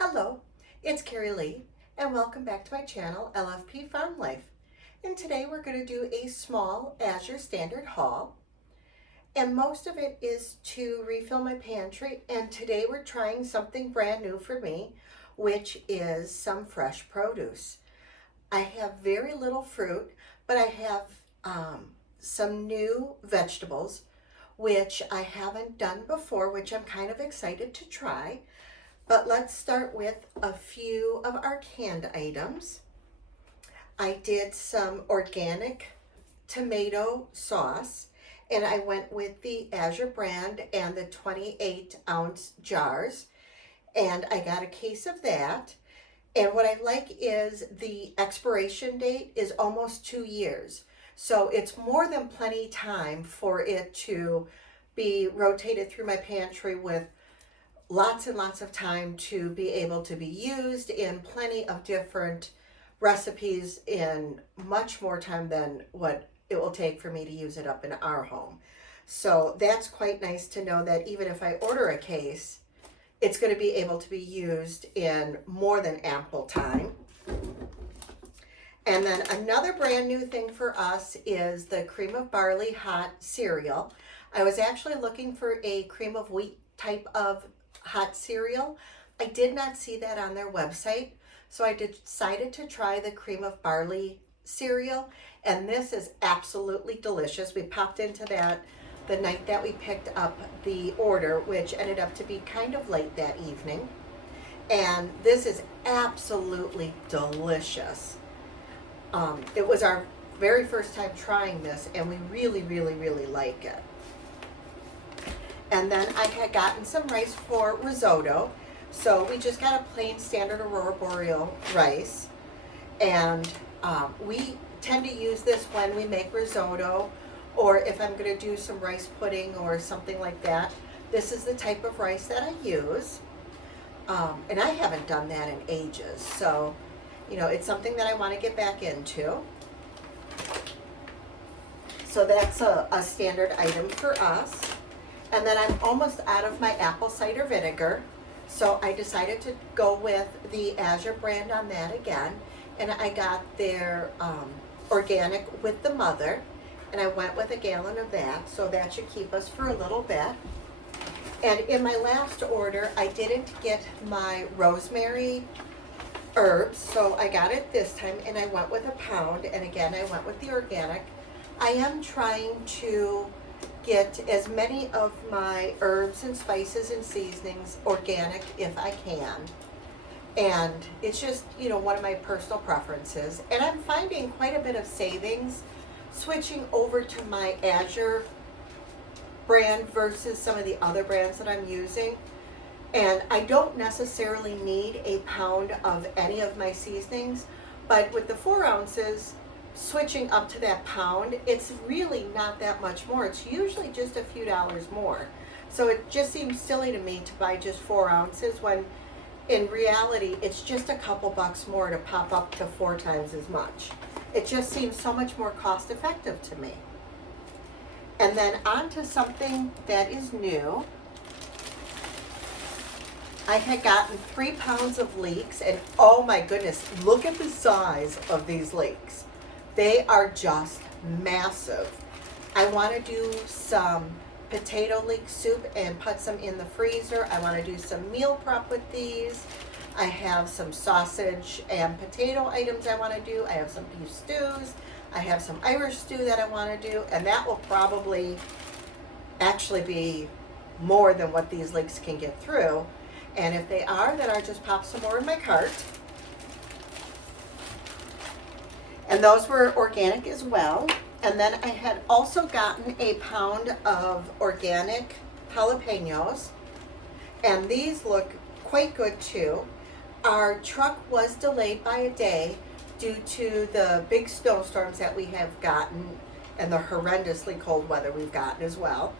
Hello, it's Carrie Lee, and welcome back to my channel, LFP Farm Life. And today we're going to do a small Azure Standard Haul, and most of it is to refill my pantry. And today we're trying something brand new for me, which is some fresh produce. I have very little fruit, but I have some new vegetables, which I haven't done before, which I'm kind of excited to try. But let's start with a few of our canned items. I did some organic tomato sauce, and I went with the Azure brand and the 28-ounce jars, and I got a case of that. And what I like is the expiration date is almost 2 years. So it's more than plenty time for it to be rotated through my pantry with lots and lots of time to be able to be used in plenty of different recipes in much more time than what it will take for me to use it up in our home. So that's quite nice to know that even if I order a case, it's going to be able to be used in more than ample time. And then another brand new thing for us is the cream of barley hot cereal. I was actually looking for a cream of wheat type of hot cereal. I did not see that on their website, so I decided to try the cream of barley cereal, and this is absolutely delicious. We popped into that the night that we picked up the order, which ended up to be kind of late that evening, and this is absolutely delicious. It was our very first time trying this, and we really like it. And then I had gotten some rice for risotto. So we just got a plain standard Aurora Boreal rice. And we tend to use this when we make risotto, or if I'm going to do some rice pudding or something like that. This is the type of rice that I use. And I haven't done that in ages. So, you know, it's something that I want to get back into. So that's a standard item for us. And then I'm almost out of my apple cider vinegar, so I decided to go with the Azure brand on that again. And I got their organic with the mother, and I went with a gallon of that, so that should keep us for a little bit. And in my last order, I didn't get my rosemary herbs, so I got it this time, and I went with a pound, and again, I went with the organic. I am trying to get as many of my herbs and spices and seasonings organic if I can. And it's just, you know, one of my personal preferences. And I'm finding quite a bit of savings switching over to my Azure brand versus some of the other brands that I'm using. And I don't necessarily need a pound of any of my seasonings, but with the 4 ounces, switching up to that pound, it's really not that much more. It's usually just a few dollars more. So it just seems silly to me to buy just 4 ounces when in reality it's just a couple bucks more to pop up to 4 times as much. It just seems so much more cost effective to me. And then on to something that is new. I had gotten 3 pounds of leeks, and oh my goodness, look at the size of these leeks. They are just massive. I want to do some potato leek soup and put some in the freezer. I want to do some meal prep with these. I have some sausage and potato items I want to do. I have some beef stews. I have some Irish stew that I want to do, and that will probably actually be more than what these leeks can get through. And if they are, then I'll just pop some more in my cart. And those were organic as well. And then I had also gotten a pound of organic jalapenos. And these look quite good too. Our truck was delayed by a day due to the big snowstorms that we have gotten and the horrendously cold weather we've gotten as well.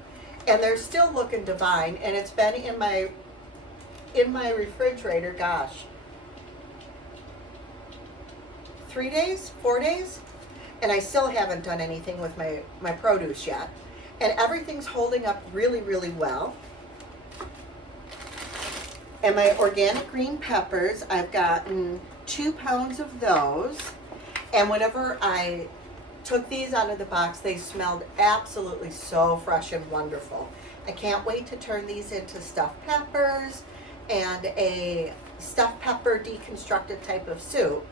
And they're still looking divine. And it's been in my refrigerator, gosh, 3 days, 4 days, and I still haven't done anything with my produce yet. And everything's holding up really well. And my organic green peppers, I've gotten 2 pounds of those. And whenever I took these out of the box, they smelled absolutely so fresh and wonderful. I can't wait to turn these into stuffed peppers and a stuffed pepper deconstructed type of soup.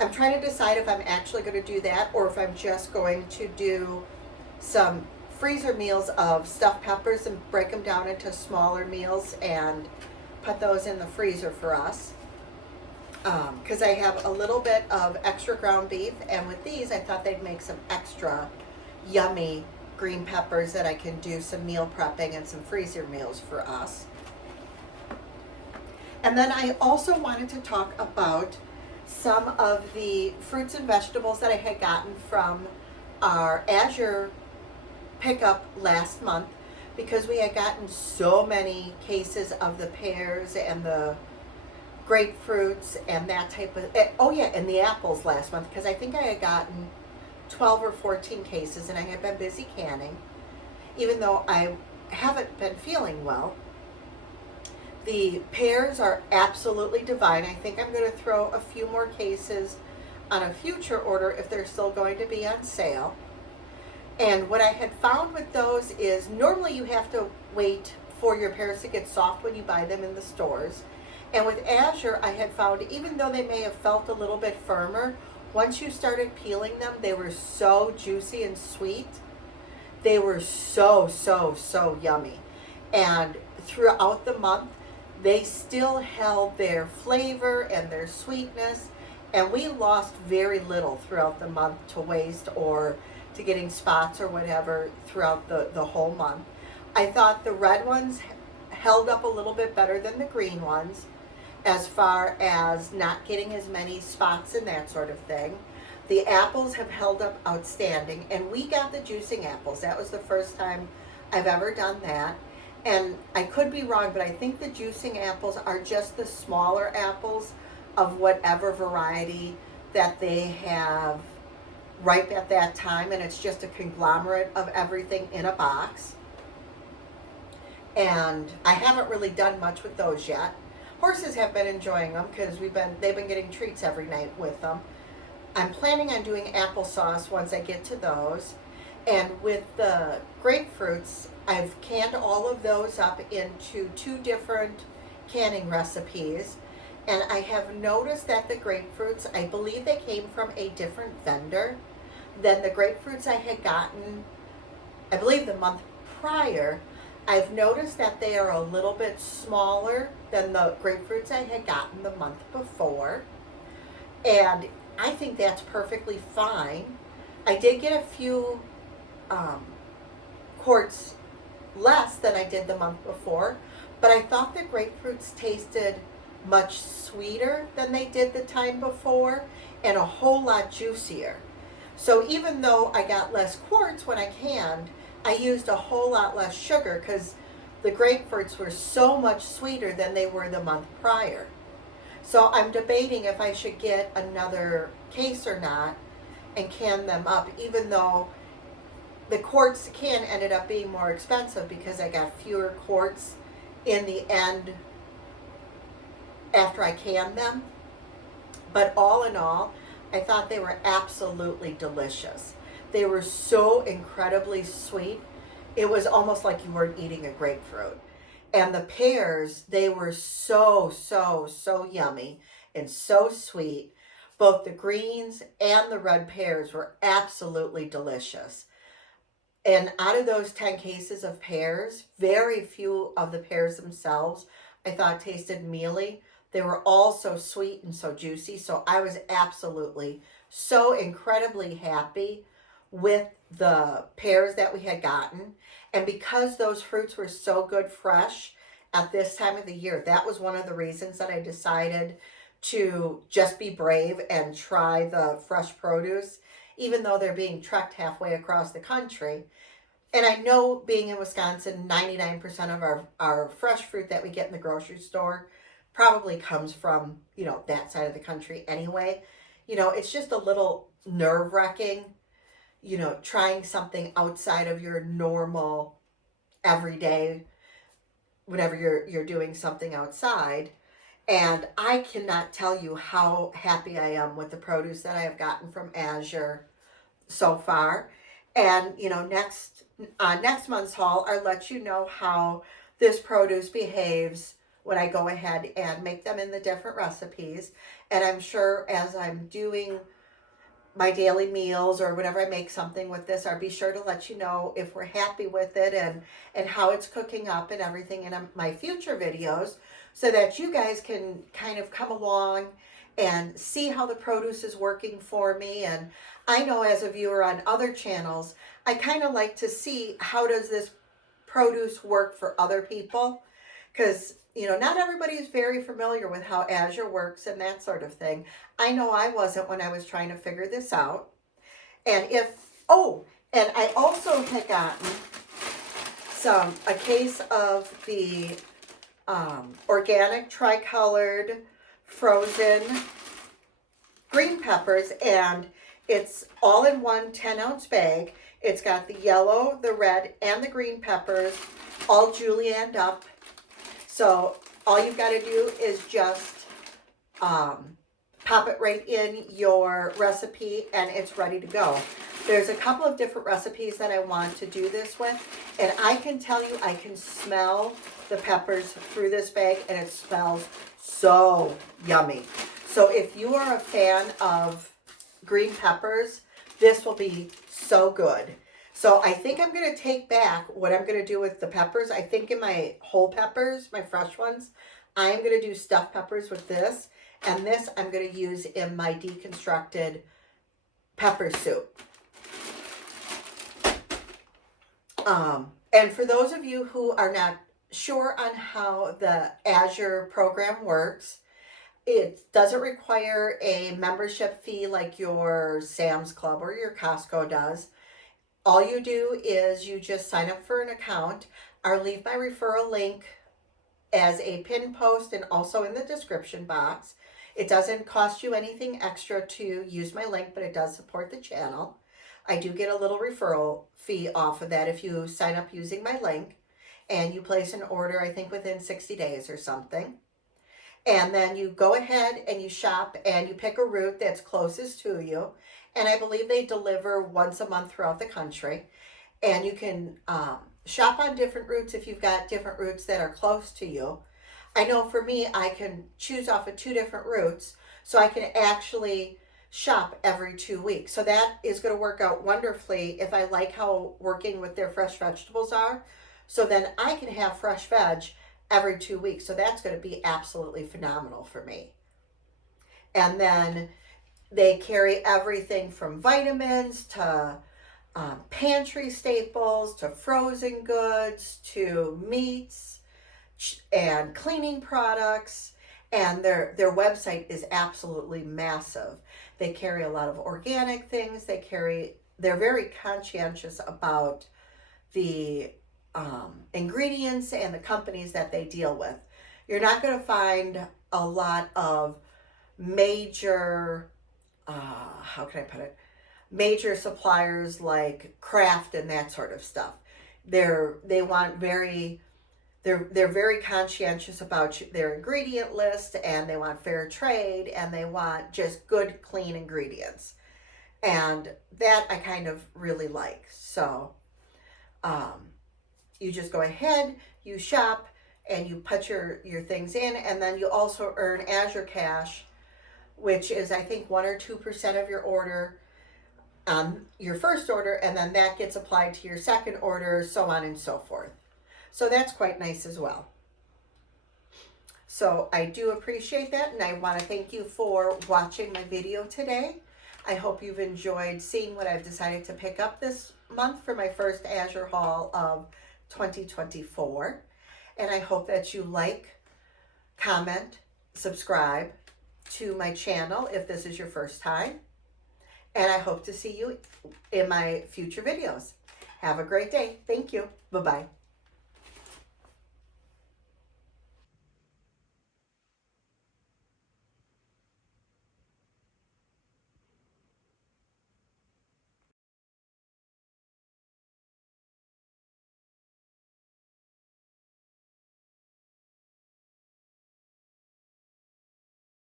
I'm trying to decide if I'm actually going to do that or if I'm just going to do some freezer meals of stuffed peppers and break them down into smaller meals and put those in the freezer for us. Because I have a little bit of extra ground beef, and with these I thought they'd make some extra yummy green peppers that I can do some meal prepping and some freezer meals for us. And then I also wanted to talk about some of the fruits and vegetables that I had gotten from our Azure pickup last month, because we had gotten so many cases of the pears and the grapefruits and that type of, oh yeah, and the apples last month, because I think I had gotten 12 or 14 cases, and I had been busy canning, even though I haven't been feeling well. The pears are absolutely divine. I think I'm going to throw a few more cases on a future order if they're still going to be on sale. And what I had found with those is normally you have to wait for your pears to get soft when you buy them in the stores. And with Azure, I had found even though they may have felt a little bit firmer, once you started peeling them, they were so juicy and sweet. They were so, so, so yummy. And throughout the month, they still held their flavor and their sweetness. And we lost very little throughout the month to waste or to getting spots or whatever throughout the whole month. I thought the red ones held up a little bit better than the green ones as far as not getting as many spots and that sort of thing. The apples have held up outstanding, and we got the juicing apples. That was the first time I've ever done that. And I could be wrong, but I think the juicing apples are just the smaller apples of whatever variety that they have ripe at that time, and it's just a conglomerate of everything in a box. And I haven't really done much with those yet. Horses have been enjoying them because they've been getting treats every night with them. I'm planning on doing applesauce once I get to those. And with the grapefruits, I've canned all of those up into 2 different canning recipes. And I have noticed that the grapefruits, I believe they came from a different vendor than the grapefruits I had gotten, I believe the month prior. I've noticed that they are a little bit smaller than the grapefruits I had gotten the month before. And I think that's perfectly fine. I did get a few quarts less than I did the month before, but I thought the grapefruits tasted much sweeter than they did the time before and a whole lot juicier. So even though I got less quarts when I canned, I used a whole lot less sugar because the grapefruits were so much sweeter than they were the month prior. So I'm debating if I should get another case or not and can them up, even though the quarts can ended up being more expensive because I got fewer quarts in the end after I canned them. But all in all, I thought they were absolutely delicious. They were so incredibly sweet. It was almost like you weren't eating a grapefruit. And the pears, they were so, so, so yummy and so sweet. Both the greens and the red pears were absolutely delicious. And out of those 10 cases of pears, very few of the pears themselves I thought tasted mealy. They were all so sweet and so juicy. So I was absolutely so incredibly happy with the pears that we had gotten. And because those fruits were so good fresh at this time of the year, that was one of the reasons that I decided to just be brave and try the fresh produce, even though they're being trucked halfway across the country. And I know, being in Wisconsin, 99% of our fresh fruit that we get in the grocery store probably comes from, that side of the country anyway. It's just a little nerve-wracking, trying something outside of your normal, everyday whenever you're doing something outside. And I cannot tell you how happy I am with the produce that I have gotten from Azure so far. And next month's haul, I'll let you know how this produce behaves when I go ahead and make them in the different recipes. And I'm sure as I'm doing my daily meals or whenever I make something with this, I'll be sure to let you know if we're happy with it and how it's cooking up and everything in my future videos, so that you guys can kind of come along and see how the produce is working for me. And I know as a viewer on other channels, I kind of like to see how does this produce work for other people, because not everybody is very familiar with how Azure works and that sort of thing. I know I wasn't when I was trying to figure this out. And and I also had gotten a case of the organic tricolored frozen green peppers, and it's all in one 10-ounce bag. It's got the yellow, the red, and the green peppers all julienned up. So all you've got to do is just pop it right in your recipe and it's ready to go. There's a couple of different recipes that I want to do this with, and I can tell you I can smell the peppers through this bag and it smells so yummy. So if you are a fan of green peppers, this will be so good. So I think I'm going to take back what I'm going to do with the peppers. I think in my whole peppers, my fresh ones, I'm going to do stuffed peppers with this. And this I'm going to use in my deconstructed pepper soup. And for those of you who are not sure on how the Azure program works, it doesn't require a membership fee like your Sam's Club or your Costco does. All you do is you just sign up for an account. I'll leave my referral link as a pinned post and also in the description box. It doesn't cost you anything extra to use my link, but it does support the channel. I do get a little referral fee off of that if you sign up using my link and you place an order, I think within 60 days or something. And then you go ahead and you shop and you pick a route that's closest to you. And I believe they deliver once a month throughout the country. And you can shop on different routes if you've got different routes that are close to you. I know for me, I can choose off of 2 different routes, so I can actually shop every 2 weeks. So that is going to work out wonderfully if I like how working with their fresh vegetables are. So then I can have fresh veg every 2 weeks. So that's going to be absolutely phenomenal for me. And then they carry everything from vitamins to pantry staples to frozen goods to meats and cleaning products. And their website is absolutely massive. They carry a lot of organic things. They're very conscientious about the ingredients and the companies that they deal with. You're not going to find a lot of major major suppliers like Kraft and that sort of stuff. They're very conscientious about their ingredient list, and they want fair trade, and they want just good, clean ingredients. And that I kind of really like. So you just go ahead, you shop, and you put your things in, and then you also earn Azure Cash, which is I think 1 or 2% of your order, your first order, and then that gets applied to your second order, so on and so forth. So that's quite nice as well. So I do appreciate that, and I want to thank you for watching my video today. I hope you've enjoyed seeing what I've decided to pick up this month for my first Azure haul of 2024. And I hope that you like, comment, subscribe to my channel if this is your first time. And I hope to see you in my future videos. Have a great day. Thank you. Bye-bye.